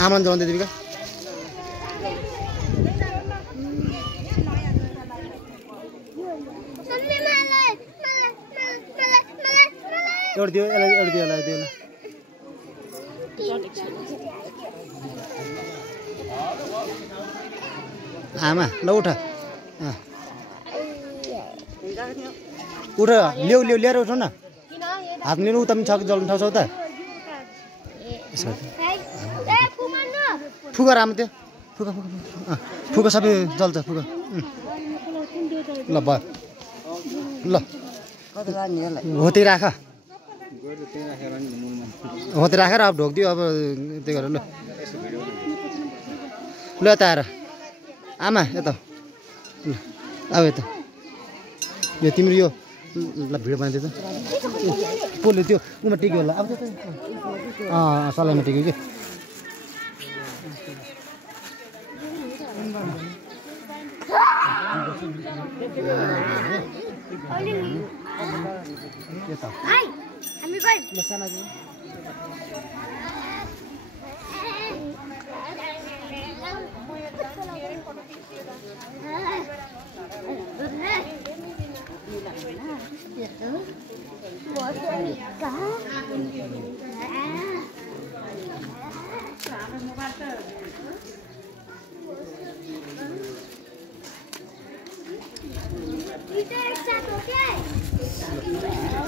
आमन जाउँदै दिपिका एउटा दियो यसलाई दियो आमा ल उठ उठ लिएर उठ न हात लिनु उता पनि छ कि जल्नु ठाउँ छ उता फुका राम्रो त्यो फुका सबै जल्छ फुका ल भयो ल होते राख राखेर अब ढोकिदियो अब त्यो गरेर ल यता आएर आमा यता ल अब यता यो तिम्रो यो ल भिडियो बनाइदियो त पोले त्यो उमा टिक्यो होला अब सलाइमा टिक्यो कि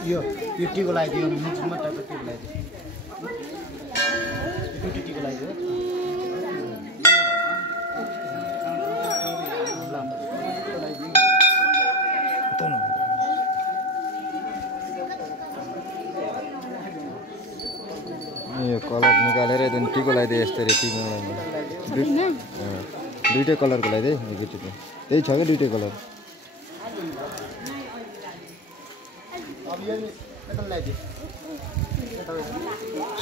यो टीको लगाइदियो मुखमा टाइपको टीको लगाइदियो टीको लगाइदियो यो कलर निकालेर एकदम टीको लगाइदियो यस्तरी टीको दुईटै कलरको लगाइदिए यो टीको त्यही छ क्या दुईटै कलर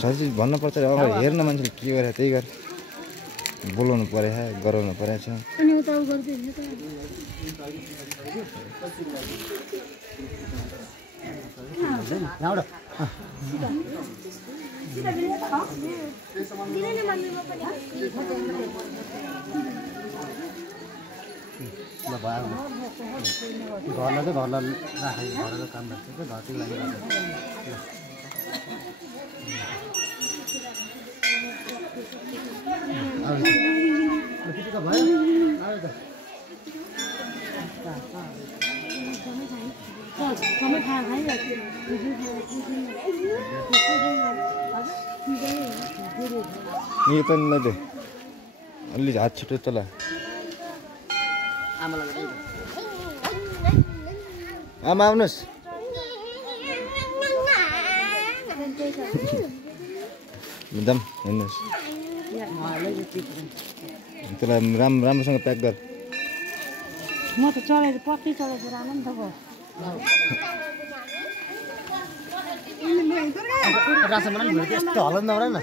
साँच्चै भन्नुपर्छ अब हेर्न मान्छेले के गरे त्यही गर बोलाउनु परेछ गराउनु परेछ ल भयो घरलाई चाहिँ घरलाई राखेको घरको काम गर्छ कि घरतिर लागि यो पनि लदे अलि हात छिटो तल आमा आउनुहोस् एकदम हेर्नुहोस् त्यसलाई राम्रोसँग प्याक गर म त चढाएर पक्कै चढाएर राम्रो नि त भयो रासन यस्तो हल्लाउनु नआउन